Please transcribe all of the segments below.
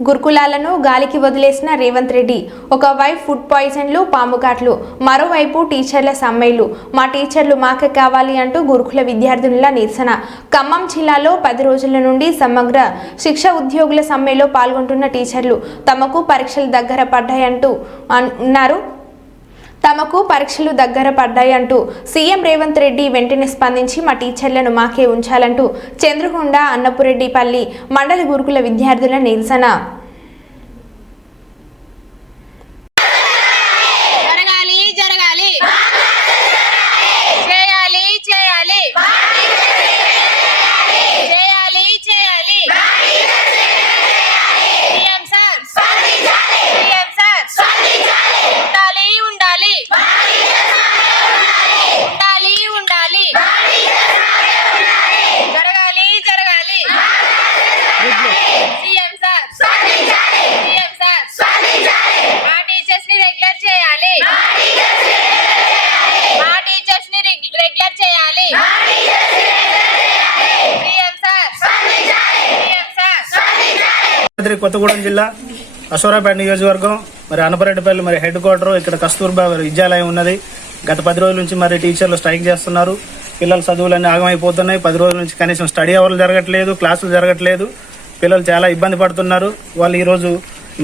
గురుకులాలను గాలికి వదిలేసిన రేవంత్ రెడ్డి ఒకవైపు ఫుడ్ పాయిజన్లు పాముకాట్లు మరోవైపు టీచర్ల సమ్మెలు మా టీచర్లు మాకే కావాలి అంటూ గురుకుల విద్యార్థుల నిరసన ఖమ్మం జిల్లాలో 10 రోజుల నుండి సమగ్ర శిక్ష ఉద్యోగుల సమ్మెలో పాల్గొంటున్న టీచర్లు తమకు పరీక్షలు దగ్గర పడ్డాయంటూ సీఎం రేవంత్ రెడ్డి వెంటనే స్పందించి మా టీచర్లను మాకే ఉంచాలంటూ చంద్రకొండ అన్నపురెడ్డిపల్లి మండల గురుకుల విద్యార్థుల నిరసన కొత్తగూడెం జిల్లా అశోరాపేట నియోజకవర్గం మరి అన్నపరెడ్డిపల్లి మరి హెడ్ క్వార్టర్ ఇక్కడ కస్తూర్బా విద్యాలయం ఉన్నది. గత 10 రోజుల నుంచి మరి టీచర్లు స్ట్రైక్ చేస్తున్నారు. పిల్లల చదువులన్నీ ఆగమైపోతున్నాయి. 10 రోజుల నుంచి కనీసం స్టడీ అవర్లు జరగట్లేదు, క్లాసులు జరగట్లేదు. పిల్లలు చాలా ఇబ్బంది పడుతున్నారు. వాళ్ళు ఈ రోజు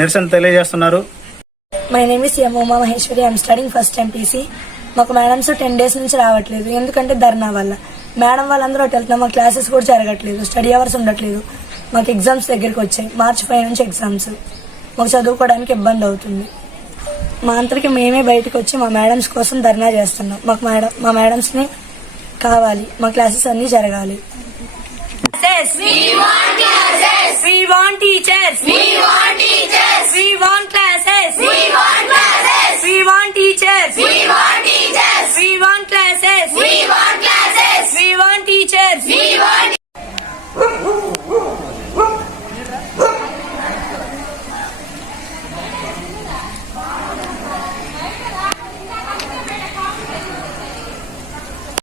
నిరసన తెలియజేస్తున్నారు. My name is Uma Maheshwari. I'm studying first MPC. మాకు మేడమ్స్ 10 days నుంచి రావట్లేదు. ఎందుకంటే ధర్నా వల్ల మేడం వాళ్ళందరూ వెళ్తున్నాం. మా క్లాసెస్ కూడా జరగట్లేదు, స్టడీ అవర్స్ ఉండట్లేదు. మాకు ఎగ్జామ్స్ దగ్గరికి వచ్చాయి. March 5 నుంచి ఎగ్జామ్స్. మాకు చదువుకోవడానికి ఇబ్బంది అవుతుంది. మా అంతరికి మేమే బయటకు వచ్చి మా మేడమ్స్ కోసం ధర్నా చేస్తున్నాం. మా మేడమ్స్ ని కావాలి, మా క్లాసెస్ అన్ని జరగాలి.